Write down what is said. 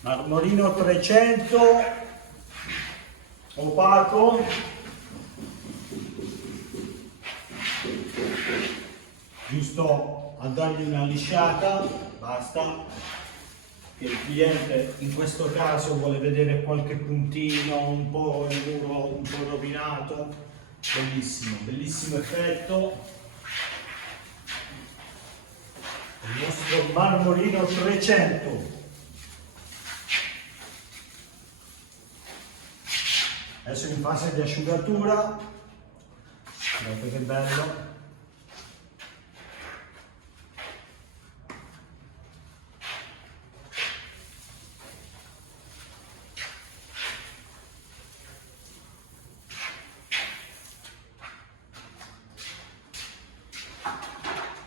Marmorino 300 opaco, giusto a dargli una lisciata, basta, che il cliente in questo caso vuole vedere qualche puntino, un po' il muro un po' rovinato. Bellissimo, bellissimo effetto. Il nostro marmorino 300. Adesso in fase di asciugatura, guardate che bello.